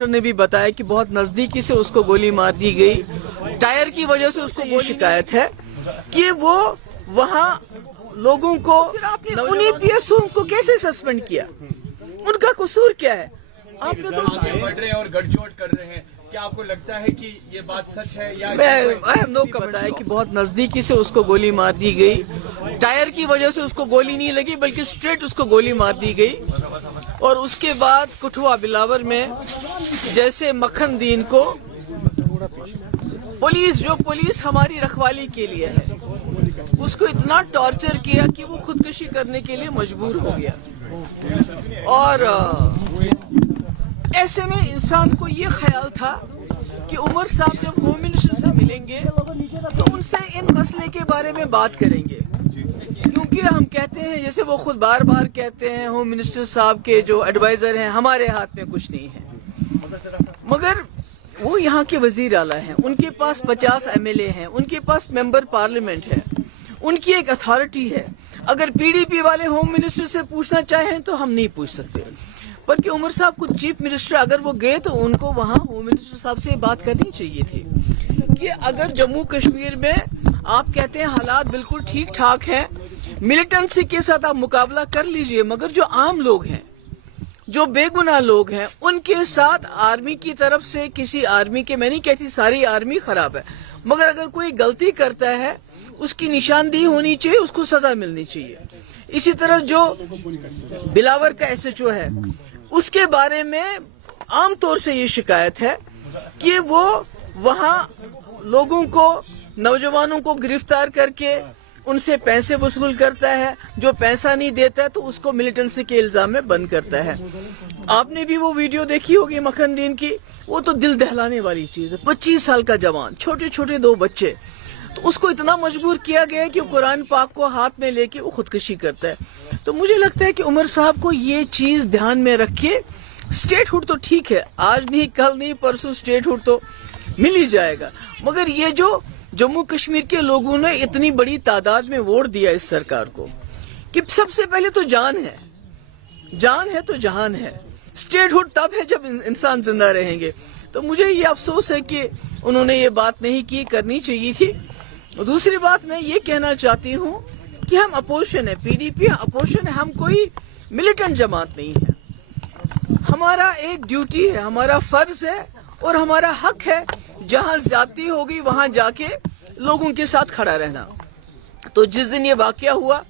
ने भी बताया कि बहुत नजदीकी से उसको गोली मार दी गई। टायर की वजह से उसको ये शिकायत है कि वो वहाँ लोगों को, आपने उन्हीं पीएसओ को कैसे सस्पेंड किया? उनका कसूर क्या है? आपने तो बढ़ रहे और गठजोड़ कर रहे हैं, क्या आपको लगता है कि ये बात सच है या आई हैव नो कमेंट। बताया कि बहुत नजदीकी से उसको गोली मार दी गई। टायर की वजह से उसको गोली नहीं लगी बल्कि स्ट्रेट उसको गोली मार दी गई। और उसके बाद कठुआ बिलावर में जैसे मक्खन दीन को पुलिस हमारी रखवाली के लिए है, उसको इतना टॉर्चर किया कि वो खुदकुशी करने के लिए मजबूर हो गया। और ऐसे में इंसान को ये ख्याल था कि उमर साहब जब होम मिनिस्टर से मिलेंगे तो उनसे इन मसले के बारे में बात करेंगे, क्योंकि हम कहते हैं, जैसे वो खुद बार बार कहते हैं, होम मिनिस्टर साहब के जो एडवाइजर हैं हमारे हाथ में कुछ नहीं है, मगर वो यहाँ के वजीर आला हैं, उनके पास 50 एमएलए हैं, उनके पास मेंबर पार्लियामेंट है, उनकी एक अथॉरिटी है। अगर पीडीपी वाले होम मिनिस्टर से पूछना चाहें तो हम नहीं पूछ सकते, पर कि उमर साहब को चीफ मिनिस्टर अगर वो गए तो उनको वहाँ होम मिनिस्टर साहब से बात करनी चाहिए थी कि अगर जम्मू कश्मीर में आप कहते हैं हालात बिल्कुल ठीक ठाक हैं, मिलिटेंसी के साथ आप मुकाबला कर लीजिए, मगर जो आम लोग हैं, जो बेगुनाह लोग हैं, उनके साथ आर्मी की तरफ से किसी आर्मी के, मैं नहीं कहती सारी आर्मी खराब है, मगर अगर कोई गलती करता है उसकी निशानदेही होनी चाहिए, उसको सजा मिलनी चाहिए। इसी तरह जो बिलावर का एसएचओ है उसके बारे में आमतौर से ये शिकायत है कि वो वहाँ लोगों को, नौजवानों को गिरफ्तार करके उनसे पैसे वसूल करता है, जो पैसा नहीं देता है तो उसको मिलिटेंसी के इल्जाम में बंद करता है। आपने भी वो वीडियो देखी होगी मक्खन दीन की, वो तो दिल दहलाने वाली चीज है। 25 साल का जवान, छोटे छोटे 2 बच्चे, तो उसको इतना मजबूर किया गया है कि कुरान पाक को हाथ में लेके वो खुदकुशी करता है। तो मुझे लगता है कि उमर साहब को ये चीज ध्यान में रखिए। स्टेट हुड तो ठीक है, आज नहीं कल नहीं परसों स्टेट हुड तो मिल ही जाएगा, मगर ये जो जम्मू कश्मीर के लोगों ने इतनी बड़ी तादाद में वोट दिया इस सरकार को, कि सबसे पहले तो जान है तो जहान है। स्टेट हुड तब है जब इंसान जिंदा रहेंगे। तो मुझे ये अफसोस है कि उन्होंने ये बात नहीं की, करनी चाहिए थी। दूसरी बात मैं ये कहना चाहती हूँ कि हम अपोजिशन है, पीडीपी अपोजिशन है, हम कोई मिलिटेंट जमात नहीं है। हमारा एक ड्यूटी है, हमारा फर्ज है और हमारा हक है, जहाँ ज्यादती होगी वहां जाके लोगों के साथ खड़ा रहना। तो जिस दिन ये वाकया हुआ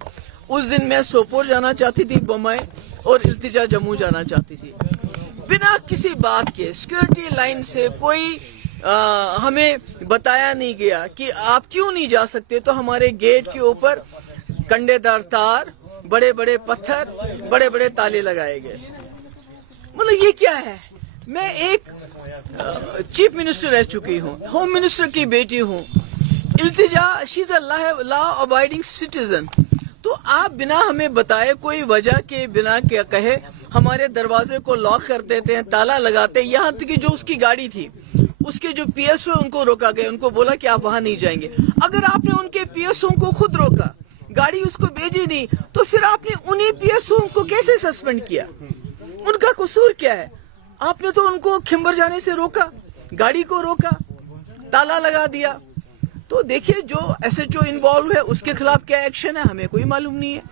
उस दिन मैं सोपोर जाना चाहती थी, बम्बई, और इल्तिजा जम्मू जाना चाहती थी। बिना किसी बात के सिक्योरिटी लाइन से कोई हमें बताया नहीं गया कि आप क्यों नहीं जा सकते, तो हमारे गेट के ऊपर कंडेदार तार, बड़े बड़े पत्थर, बड़े बड़े ताले लगाए गए। मतलब ये क्या है? मैं एक चीफ मिनिस्टर रह चुकी हूँ, होम मिनिस्टर की बेटी हूँ, Iltija she is a law abiding citizen, तो आप बिना हमें बताए, कोई वजह के बिना क्या कहे, हमारे दरवाजे को लॉक कर देते हैं, ताला लगाते हैं। यहाँ तक कि जो उसकी गाड़ी थी, उसके जो पीएसओ उनको रोका गया, उनको बोला कि आप वहां नहीं जाएंगे। अगर आपने उनके पीएसओ को खुद रोका, गाड़ी उसको भेजी नहीं, तो फिर आपने उन्हीं पीएसओ को कैसे सस्पेंड किया? उनका कसूर क्या है? आपने तो उनको खिंबर जाने से रोका, गाड़ी को रोका, ताला लगा दिया। तो देखिए, जो एसएचओ इन्वॉल्व है उसके खिलाफ क्या एक्शन है हमें कोई मालूम नहीं है।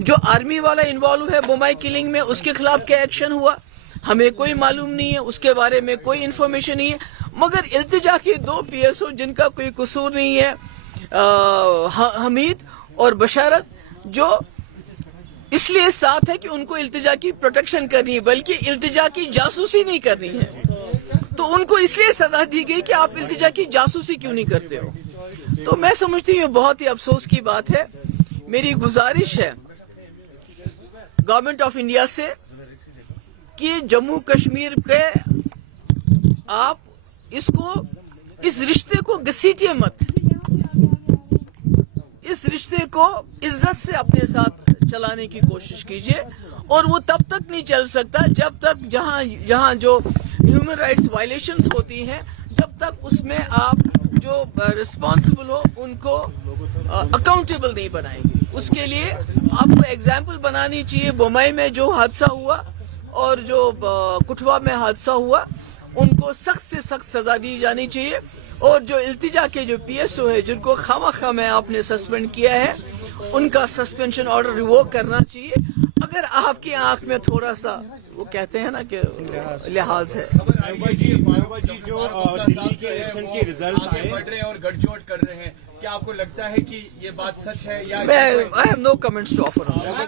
जो आर्मी वाला इन्वॉल्व है बम्बई किलिंग में, उसके खिलाफ क्या एक्शन हुआ हमें कोई मालूम नहीं है, उसके बारे में कोई इन्फॉर्मेशन नहीं है। मगर इल्तिजा के 2 पीएसओ जिनका कोई कसूर नहीं है, हमीद और बशारत, जो इसलिए साथ है कि उनको इल्तिजा की प्रोटेक्शन करनी है, बल्कि इल्तिजा की जासूसी नहीं करनी है, तो उनको इसलिए सजा दी गई कि आप इल्तिजा की जासूसी क्यों नहीं करते हो। तो मैं समझती हूँ बहुत ही अफसोस की बात है। मेरी गुजारिश है गवर्नमेंट ऑफ इंडिया से कि जम्मू कश्मीर के आप इस रिश्ते को घसीटिए मत, इस रिश्ते को इज्जत से अपने साथ चलाने की कोशिश कीजिए। और वो तब तक नहीं चल सकता जब तक जहां जो ह्यूमन राइट्स वायलेशंस होती हैं, जब तक उसमें आप जो रिस्पॉन्सिबल हो उनको अकाउंटेबल नहीं बनाएंगे। उसके लिए आपको एग्जाम्पल बनानी चाहिए। बम्बई में जो हादसा हुआ और जो कठुआ में हादसा हुआ, ان کو سخت سے سخت سزا دی جانی چاہیے، اور جو التجا کے جو پی ایس او ہے جن کو خواہ میں آپ نے سسپینڈ کیا ہے ان کا سسپینشن آرڈر ریووک کرنا چاہیے۔ اگر آپ کی آنکھ میں تھوڑا سا وہ کہتے ہیں نا کہ لحاظ ہے۔ جو دلی کے الیکشن کے ریزلٹ آگے بڑھ رہے ہیں اور گٹھ جوڑ کر رہے ہیں، کیا آپ کو لگتا ہے کہ یہ بات سچ ہے یا I have no comments to offer on that.